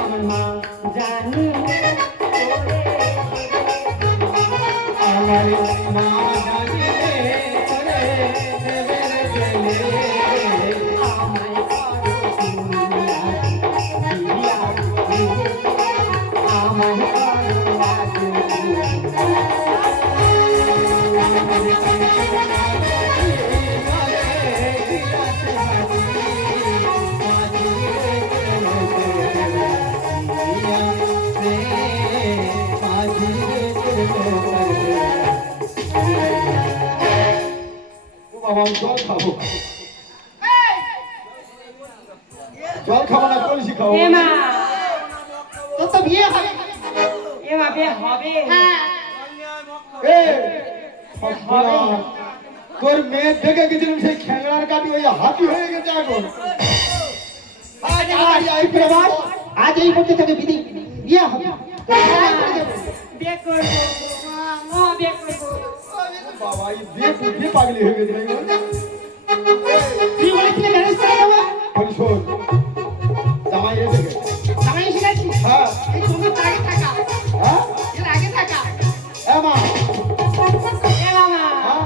আমার মা জানি আমার মা জানে করে দেবের গেলে আমায় বাবা জল খাবো জল খাবো না কলসি খাবো এমা তোর তো বিয়ে হবে। এমা বে হবে এ হবে তোর মেয়ে দেখে গেছিলাম সেই খেংড়ার কাটি ওই হাতি হয়ে গেছে এখন এই প্রবাস, আজ এই মুহূর্তে তোকে বিয়ে হবে। বিয়ে করবো বিয়ে করবো বাবা এই বিয়ে পাগলি হয়ে গেছে তুই বলেছিলে ম্যারেজ করে দেবো, শোন জামাই এসে গেছে জামাই এসে গেছি। হ্যাঁ এই তুমি তো আগে থাকা, হ্যাঁ এর আগে থাকা। মা এ মামা হ্যাঁ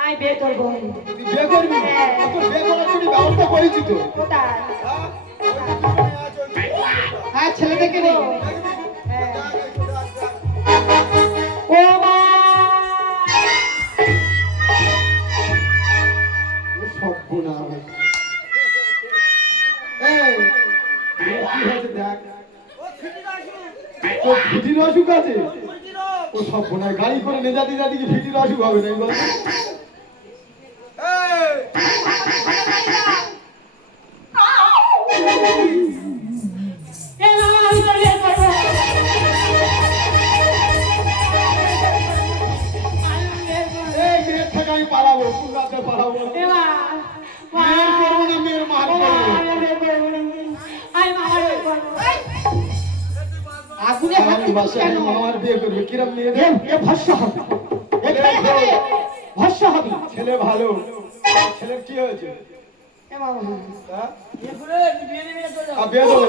আমি বিয়ে করবো তুই বিয়ে করবি তোর বিয়ে করার জন্য ব্যবস্থা করেছি তো কোথায় হ্যাঁ ছেলে দেখে নেই। ও মা সর্বনাশ এই কি হয়েছে দেখ তো ভিটির অসুখ আছে ও সর্বনাশ গাড়ি করে নেজাতি জাতিকে ভিটির অসুখ হবে না বল এ মামা আমি তো বিয়ে করবো এই মেয়ের থেকে আমি পালাবো পুরাতে পালাবো এ মা মেয়ের করবো না মেয়ের মার করবো আমি মামার বিয়ে করবো আগুনে হাত আমার দিচ্ছিস বাসায় কেন? মামার বিয়ে করবে কিরম মেয়ে এ ভস্য হবে, এটাই হবে, ভস্য হবে। ছেলে ভালো ছেলের কি হয়েছে এ মামা হ্যাঁ বিয়ে দেবো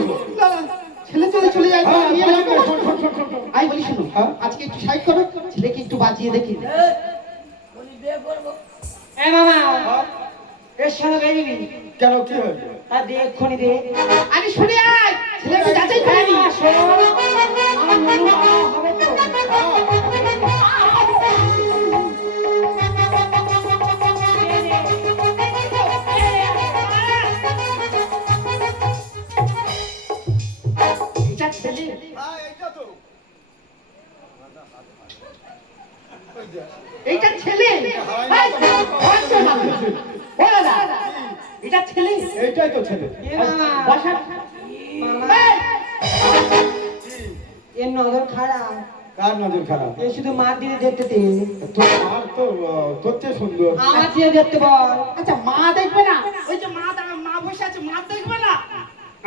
ছেলে চলে চলে যায়, হ্যাঁ বিয়ে বিয়ে হবে। দেবো, শোন, শোন, শোন, শোন, শোন। আমি বলি শোনো, হ্যাঁ? আজকে একটু সাইড করো, ছেলেকে একটু বাজিয়ে দেখি। এ মামা হ্যাঁ? এর সঙ্গে বেরিবি কেন কি হয়েছে তা দে এক্ষুনি দে আরে শুনে আয়, ছেলেকে যাচাই করে নি। আমার নুনু মামা হবে তো এটা ছেলে, এইটা ছেলে। এই, ভস্য হবে। ও দাদা, এটা ছেলে। এইটাই তো ছেলে এ মামা বসা। মামা এর নজর খারাপ কার নজর খারাপ এ শুধু মার দিতে দেখতে দে তোর মার তো তোর চেয়ে সুন্দর আমার চেয়ে দেখতে বল আচ্ছা মা দেখবে না? ওই যে মা বসে আছে, মা দেখবে না?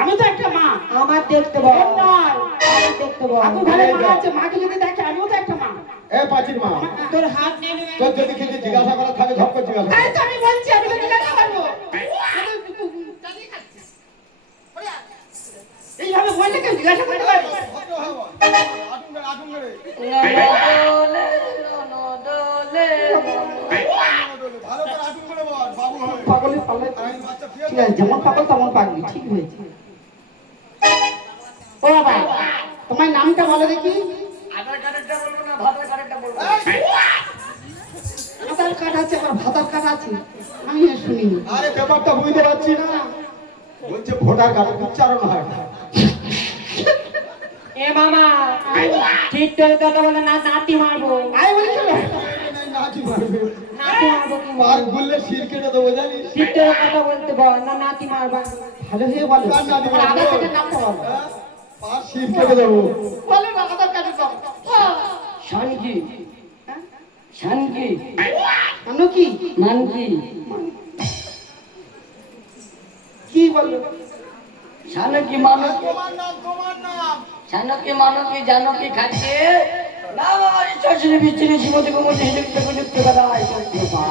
আমি তো একটা মা। আমার দেখতে বল ওর নয়। আমার দেখতে বল আপু ঘরে মা আছে, মাকে যদি দেখে আমিও তো একটা মা। এ পাচির মা তোর হাত নিয়ে নেবে তোর যদি কিছু জিজ্ঞাসা করা থাকে ঝপ করে জিজ্ঞাসা তাই কর। তো আমি বলছি, আমি তো জিজ্ঞাসা করবো। এইভাবে বললে কেউ জিজ্ঞাসা করতে পারে? পাগলের পাল্লে। ঠিক আছে, যেমন পাগল তেমন পাগলি, ঠিক হয়েছে। ও বাবা, তোমার নামটা বলো দেখি। আধার কার্ড আছে, আবার ভাতার কার্ড আছে, আমি আর শুনিনি। আরে ব্যাপারটা বুঝতে পারছি না বলছে ভোটার কার্ড উচ্চারণ হয় না এ মামা ঠিক করে কথা বলে না নাতি মারবো আয় বলেছিল। নাকি মারবে নাতি মারবো কি মার গুললে শির কেটে দেবো জানিস ঠিক করে কথা বলতে বল না নাতি মারবা ভালো হয়ে বলো, কার নাতি আমার আধার মারবো? কার্ডের নামটা বলো। হ্যাঁ? মার শির কেটে দেবো বলো না, আধার কার্ডের নাম। শানকি শানকি নাম কি? মানকি কি বলো? শানকি মানকি তোমার নাম শানকি মানকি জানকি খাচ্ছে না বাবা চশরে বিচরে জীবতে কোমতে হিজুক্ত কুযুক্ত কথা আইছে বা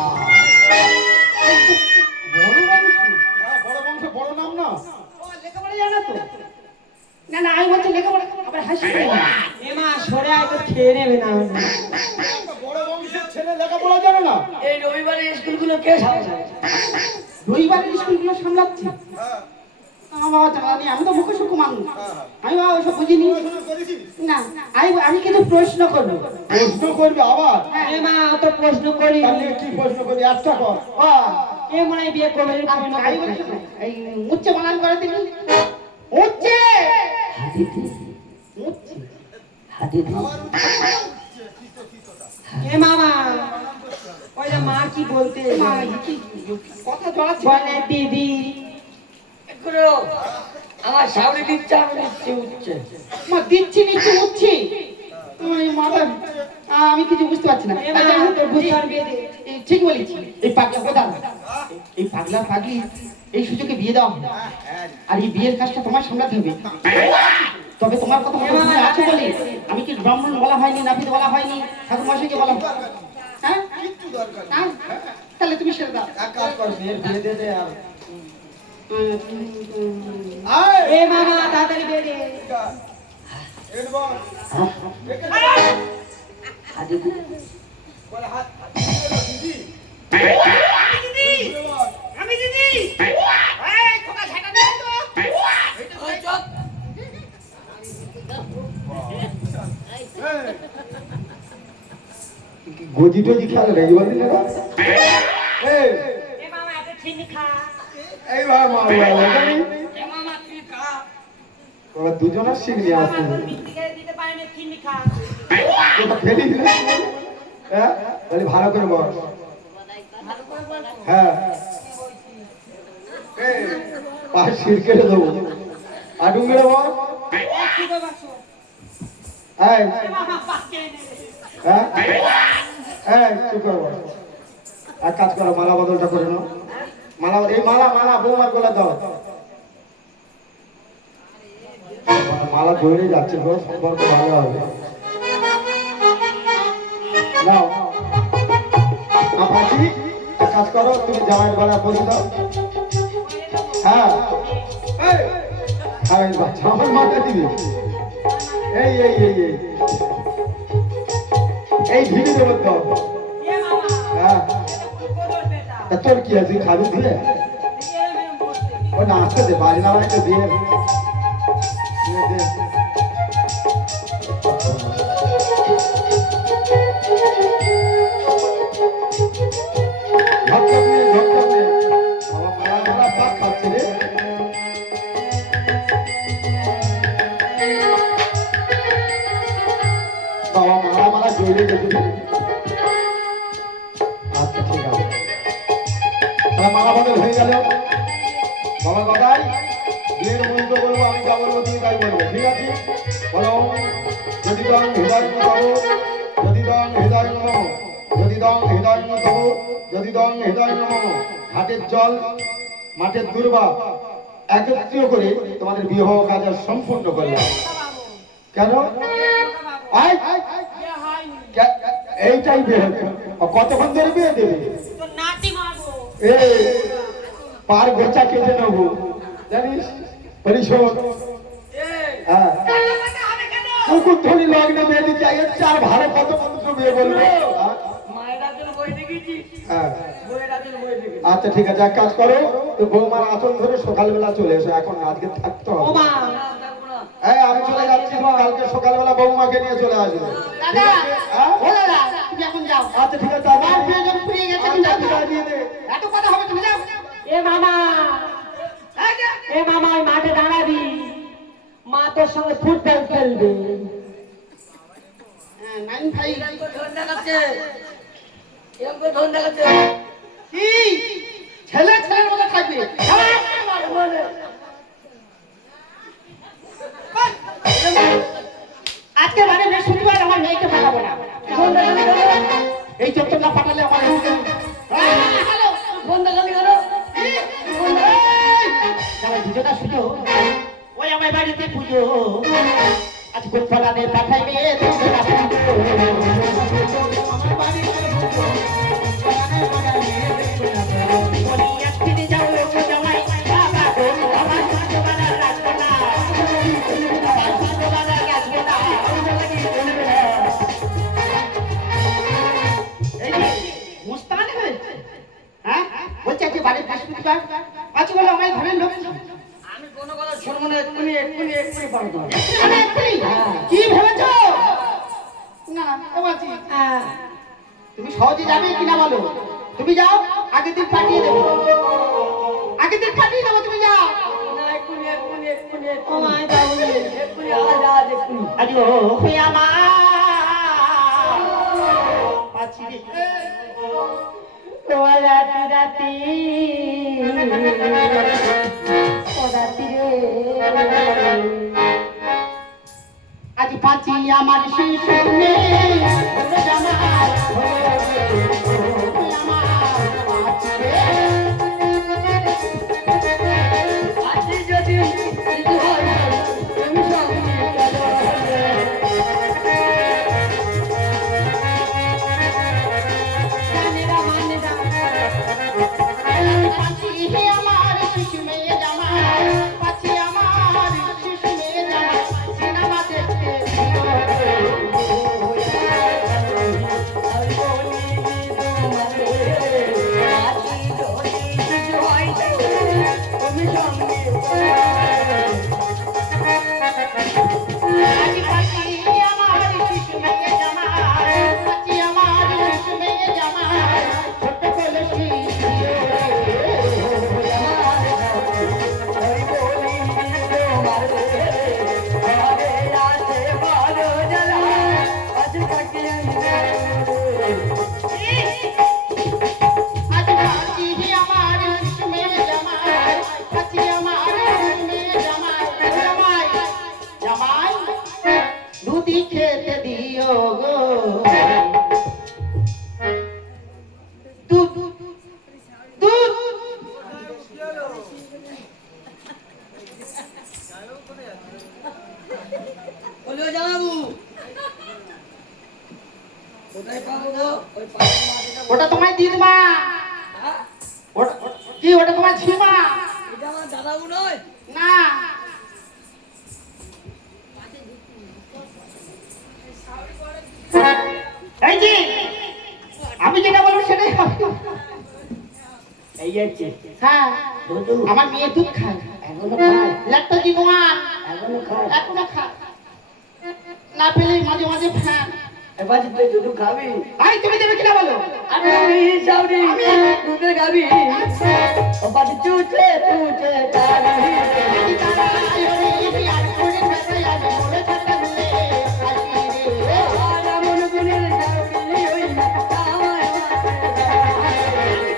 বড় বংশ। হ্যাঁ বড় বংশে বড় নাম না ও লেখাপড়া জানো তো? না না আমি বলছি লেখাপড়া আবার হাসি পাই না। এ মা সরে আয় তো খেয়ে নেবে না বড় বংশের ছেলে লেখাপড়া জানে না? এই রবিবারে স্কুলগুলো কে সামলায়? রবিবারের স্কুলগুলো সামলাচ্ছি আমার বাবা জানি আমি তো মুখোশোক মানুষ আমি বাবা ওইসব বুঝিনি না আমি কিছু প্রশ্ন করবো প্রশ্ন করবি আবার? এ মা অত প্রশ্ন করি তাহলে কি প্রশ্ন করবি? একটা কর। এ মনে হয় বিয়ে করবে আমি বলছি না, এই উচ্চে বানান করে দিবি উচ্চে উচ্চে এ মামা ওই যে মা কি বলতে মা, কি কথা জড়াচ্ছে বলে দিদি একটু আমার সামনে দিচ্ছে আমি দিচ্ছি উঠছে মা দিচ্ছি নিচ্ছি উঠছি এই মাথা আমি কিছু বুঝতে পারছি না এ মা তোর বুঝতে পারবি ঠিক বলেছি এই পাগলা প্রধান এই পাগলা পাগলি এই সুযোগে বিয়ে দেওয়া হবে আর এই বিয়ের কাজটা তোমার সামলাতে হবে তবে তোমার কথা মতো তুমি আছো বলে আমি কি ব্রাহ্মণ বলা হয়নি নাপিত বলা হয়নি ঠাকুর মশাইকে বলা হ্যাঁ হ্যাঁ? তাহলে তুমি সেরে দাও এক কাজ কর, মেয়ের বিয়ে দে দে আর এ মামা তাড়াতাড়ি বিয়ে দে আমি দিদি এই খোকা ছাটা দে তো ওই চোখ গজি টজি খেলে রে বলি না এই এ মামা এত চিনি খা এই ভাই মার জানি এ মামা তুই খা ওরা দুজনের শিখলি মামা আসলে তোর মিষ্টিকে দিতে পারে না চিনি খা তোরা ফেলি দিলে হ্যাঁ তাহলে ভালো করে বল হ্যাঁ এই পায়ে শির কেটে দেবো আডুম মেরে বল কি গো বাসো এই এ মামা পাকে নে হ্যাঁ এই চুপ কর বল এক কাজ করো মালা বদলটা করে নাও মালা এই মালা মালা বৌমার গলা দাও মালা ধরে যাচ্ছে গো সম্পর্ক ভালো হবে নাও আপাচি এক কাজ করো তুমি জামাইয়ের গলা পরিয়ে দাও হ্যাঁ এই আরে বাচ্চা আমার মাথা দিবি এই এই এই এই এই ঢিবি দেবো তো এ মামা হ্যাঁ কোদর বেটা তা তোর কি আছে খাবি দিলে এ মেম বসতে ও না আসতে দে বাড়ি না বাড়িতে দিয়ে দে ঝটকা দিয়ে ঝটকা দিয়ে আমার মালা মালা পাক খাচ্ছে রে বাবা মালা মালা জড়িয়ে গেছে আচ্ছা ঠিক আছে তাহলে মালা বদল হয়ে গেল বাবা গদাই বিয়ের মন্ত্র বলবো আমি যা বলবো তুমি তাই বলবো ঠিক আছে বলো যদি দং হৃদয় নম যদি দং হৃদয় নম যদি দং হৃদয় নম যদি দং হৃদয় নম ঘাটের জল মাঠের দুর্বা একত্রিত করে তোমাদের বিবাহ কাজ সম্পূর্ণ করলাম কেন আয় বিয়ে হয়নি এইটাই বিয়ে হবে কতক্ষণ ধরে বিয়ে দেবে তো নাতি মারবো এই পার গোছা কেটে নেবো জানিস পরিশোধ হ্যাঁ টাকা হবে কেন কুকুর ধরি লগ্নে বিয়ে দিতে এর চার ভালো কত মন্ত্র বিয়ে বলবো হ্যাঁ? মায়েরা জন্য বই দেখেছি হ্যাঁ বইয়েরা জন্য বই দেখেছি আচ্ছা ঠিক আছে এক কাজ করো তো বৌমার আসন ধরে সকালবেলা চলে এসো এখন আজকে থাকতে ও হবে মা এই আমি চলে যাচ্ছি তুমি কালকে সকালবেলা বৌমাকে নিয়ে চলে আসবে দাদা হ্যাঁ? ও দাদা তুমি এখন যাও আচ্ছা ঠিক আছে আমার প্রয়োজন ফুরিয়ে গেছে তুমি আচ্ছা, যাও বিদায় দিয়ে দে। এত কথা হবে তুমি যাও এ মামা এ মামা ওই মাঠে দাঁড়াবি মা তোর সঙ্গে ফুটবল খেলবে হ্যাঁ, নাইন ভাই ধন দেখাচ্ছে এরকম করে ধন দেখাচ্ছে কি ছেলে ছেলের মতো থাকবে আজকে মানে বৃহস্পতিবার আমার মেয়েকে পাঠাবো না এই চত্বরটা পাঠালে আমার ফোন দেখালি কেন সবাই পুজোটা শুনো ওই আমার বাড়িতে পুজো আজ গোপালাদের পাঠাইবে তোমরা পুজো। আমার বাড়িতে পুজো, গোপালাদের পাঠাইবে তোমরা পুজো। বলি একদিনে যাও গো জামাই, বাবা গো, আমার ছোটবেলার রাজকন্যা শুনবো না, এক্ষুনি পাঠাতে হবে। আরে এক্ষুনি? কি ভেবেছো? না ও মাঝি, তুমি সহজে যাবে কিনা বলো? তুমি যাও, আগের দিন পাঠিয়ে দেবো, আগের দিন পাঠিয়ে দেবো, তুমি যাও। না, এক্ষুনি। ও মা যাও রে। এক্ষুনি, আজ এক্ষুনি। আরে ও হই আমার পাছি রে, ও রাতি রাতি ও রাতি রে, আজ পাছি আমার শিশু নেই জামাই হলো রে, আমার পাছি রে। আজি যদি কিছু হয়, তুমি সঙ্গে চলো। পাছি হে আমার শিশু মেয়ে জামাই, পাছি আমার শিশু মেয়ে জামাই, সিনেমা দেখতে দিও রে। আমি বলি তোমাকে, আজি যদি কিছু হয়, তুমি সঙ্গে চলো। আজ পাছি আমার শিশু মেয়ে জামাই, পাছি আমার শিশু মেয়ে জামাই, ছোট কলসি দিও রে। আমি বলি তোমাকে, ঘরে আছে বড় জ্বালা, আজ থাকি আমি আজ পাছি আমার শিশু মেয়ে জামাই, পাছি আমার শিশু মেয়ে জামাই, জামাই জামাই দুধি খেতে দিও গো, দুধ দুধ। বলো জানাবো কোথায় পাবো গো? ওই পাশের মাঠেটা ওটা তোমার দিদিমা, হ্যাঁ? কি ওটা তোমার ঝিমা? এটা আমার দাদাবু নয়। না এই যে আমি যেটা বলবো সেটাই হবে। এই যাচ্ছে হ্যাঁ আমার মেয়ে দুধ খায়, এখনো খায়, ল্যাকটোজি প্রমাণ এখনো খায়। এখনো খায়, না পেলে মাঝে মাঝে ফ্যান। এবার তুই দুধ খাবি? আই তুমি দেবে কিনা বলো? আমি সাউরি দুধে খাবি? ও পাটি চুচে চুচে খাবি। আমি তারা আয়োরি আর করে ফেলে আমি বলে থাকা দিলে আসি রে। আর এমন গুণের সাউরি ওই আমায়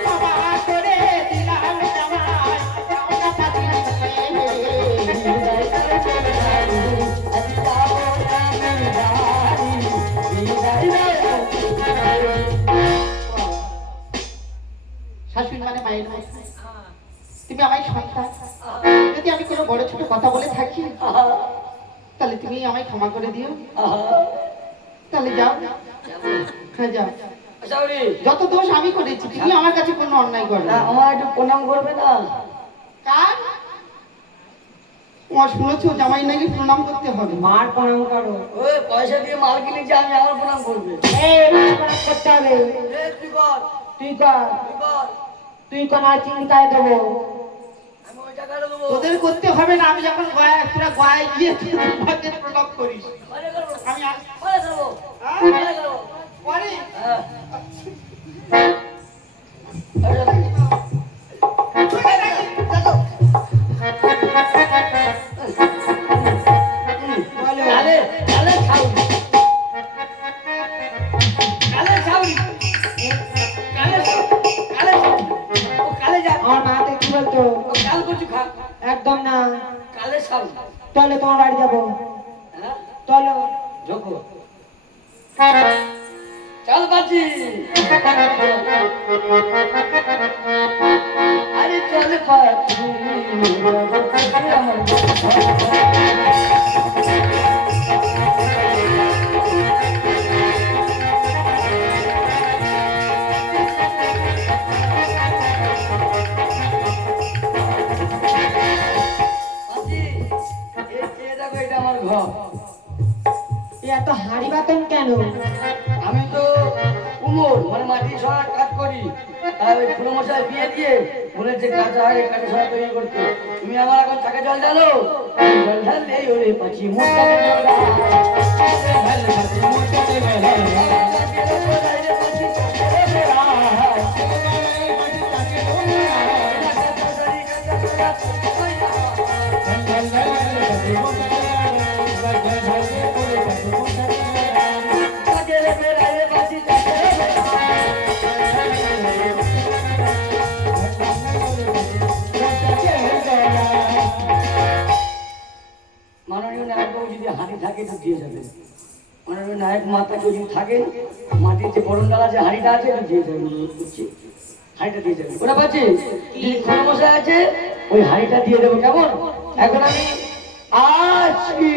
বাবা করে দিলাম জামাই, ওটা পাতি শাশুড়ি মানে মায়ের মতো। তুমি আমায় সন্তান, যদি আমি কোনো বড় ছোট কথা বলে থাকি তাহলে তুমি আমায় ক্ষমা করে দিও। তাহলে যাও, হ্যাঁ যাও। সাউরি যত দোষ আমি করেছি, তুমি আমার কাছে কোনো অন্যায় করো না, আমার একটু প্রণাম করবে না? কার তোমার শুনেছো জামাই নাকি প্রণাম করতে হবে? মার প্রণাম করো। ওই পয়সা দিয়ে মাল কিনেছি আমি, আমার প্রণাম করবে। এই মার প্রণাম করতে হবে। এ তুই কর, তুই কর, তুই কর, তুই কোন চিন্তায় দেবো, আমি ওই টাকাটা দেবো। তোদের করতে হবে না। আমি যখন তোরা গয়ায় গিয়ে তোমাকে প্রণাম করিস, পরে করবো, আমি পরে করবো, হ্যাঁ? পরে করবো। পরে হ্যাঁ। কালে কালে ছাউনি, কালে ছাউনি, কালে ছাউনি, কালে ছাউনি। ও কালে যা, আমার মাকে কি বলতো? ও কাল কচু খা, একদম না। কালে ছাউনি। চলো তোমার বাড়ি যাবো, হ্যাঁ, চলো। ঢোকো। চল বাজি। আরে চল বাজি। এটা আমার ঘর। এত হাড়ি বাতন কেন? আমি তো কুমোর মানে মাটি সরার কাজ করি। আর ওই পুরো মশাই বিয়ে দিয়ে বলেছে কাঁচা হয় কাঁচা সরা তৈরি করতে। তুমি আমার এখন চাকে জল ঢালো, জল ঢাললে ওরে পাখি মোটা মাননীয় নায়কবাবু যদি হাঁড়ি থাকে তো দিয়ে যাবেন। মাননীয় নায়ক মাতা যদি থাকেন, মাটির যে বরণ ডালা যে হাঁড়িটা আছে তো দিয়ে যাবেন, অনুরোধ করছি হাঁড়িটা দিয়ে যাবেন। ওটা পাচ্ছি যদি কোনো মশাই আছে ওই হাঁড়িটা দিয়ে দেবো, কেমন? এখন আমি আসছি।